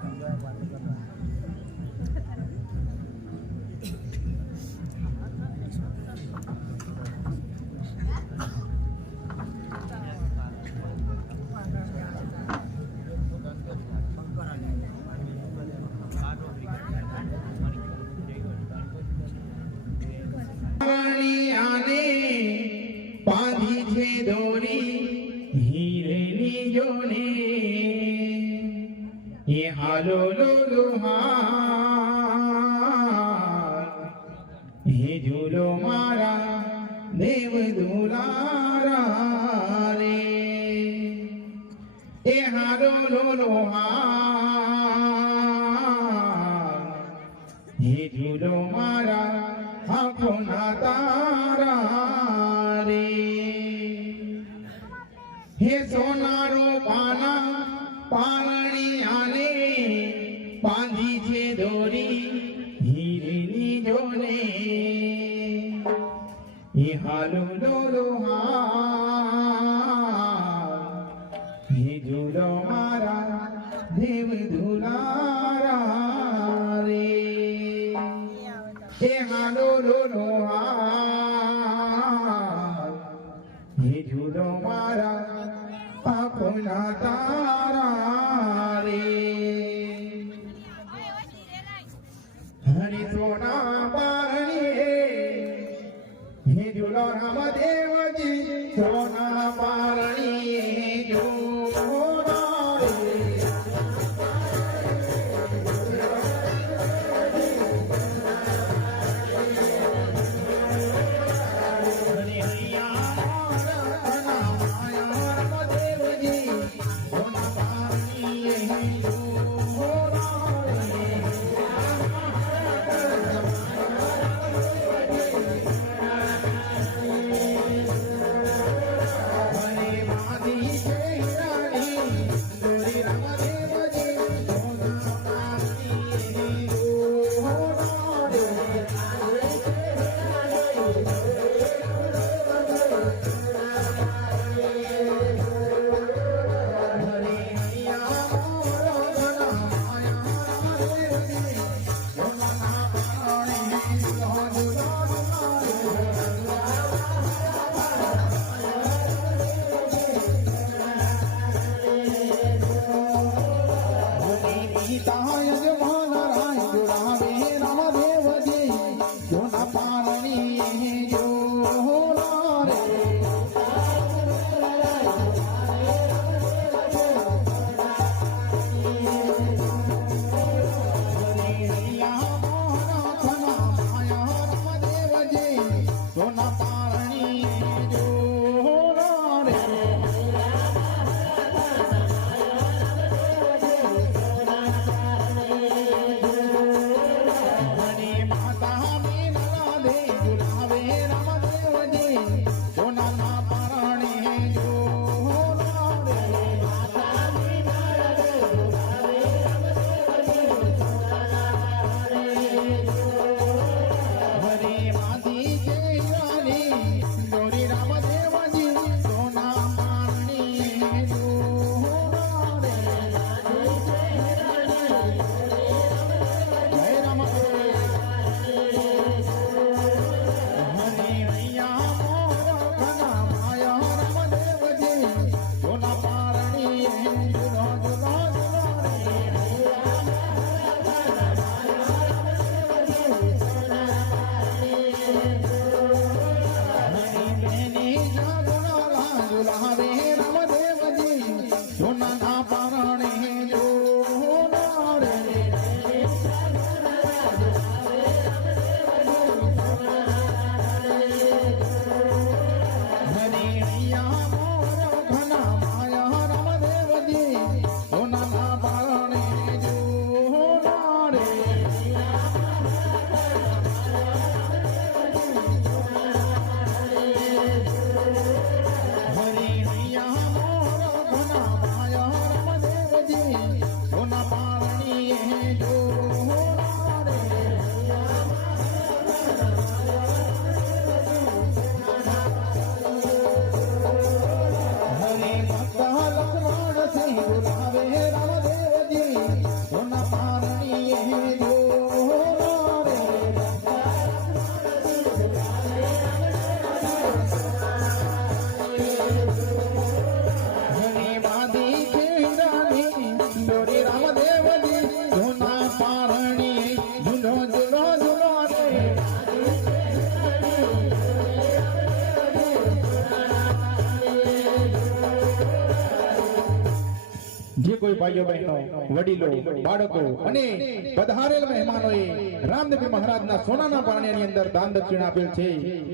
刚才玩这个。ઝૂલો મારા દેવ દુલારા રે એ હાલો લો લો હાલ હે ઝૂલો મારા આંખોના તારા રે હે સોનારો પાના પારણી હાલો ડોલો હા ઝૂલો મારા દેવ દુલારા રે હે હાલો ડોલો હા ઝૂલો મારા હરિ સોના ઝૂલો ભાઈઓ બહેનો, વડીલો, બાળકો અને પધારેલ મહેમાનોએ રામદેવી મહારાજના સોનાના પાણીની અંદર દાન દક્ષિણ આપેલ છે.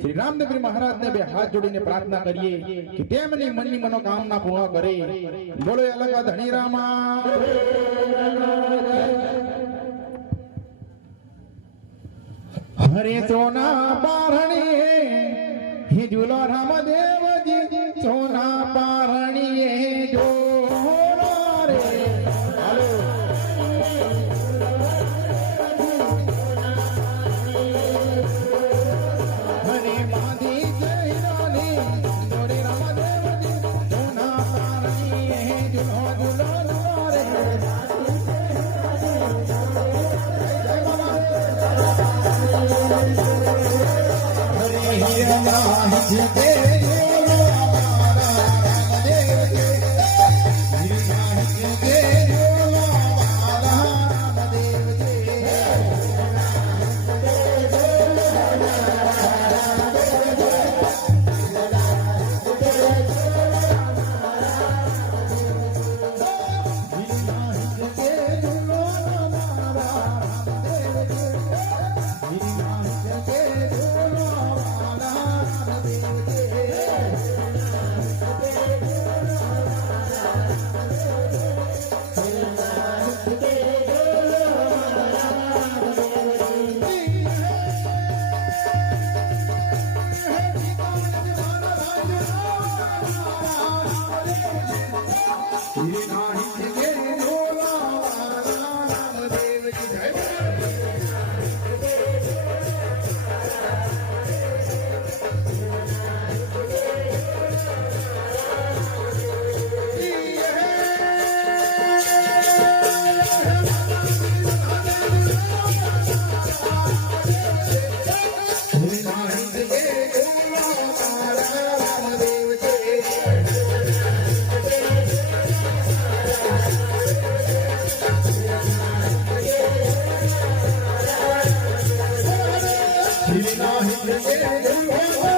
શ્રી રામદેવી મહારાજને બે હાથ જોડીને પ્રાર્થના કરીએ કે તેમની મનની મનોકામના પૂર્ણ કરે. બોલો અલગ ધણી રામા હરે સોના પારણીએ હે ઝૂલો રામદેવજી, સોના પારણીએ બોલો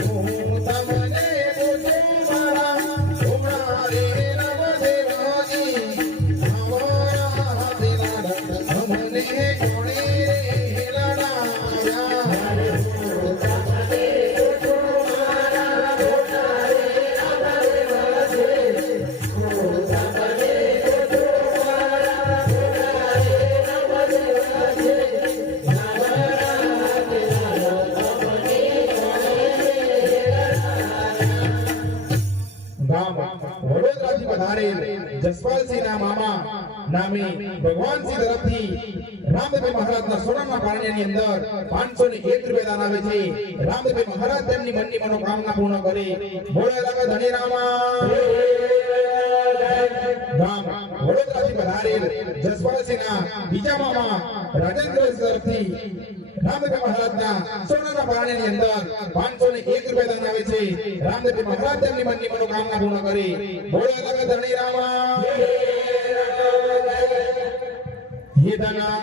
Oh. ના પારણ્યની અંદર 501 રૂપિયા મહારાજ તેમની મનની મનોકામના પૂર્ણ કરે. બોલે લાગે ધણી રામા ગામ વડોદરાથી 501 રૂપિયા આવે છે. રામદેવ મહારાજ મનની મનોકામના પૂર્ણ કરે. બોલે ધણી રામા હે ધના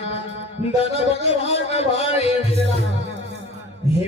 ધન ભગવાન ભાઈ વિરલા હે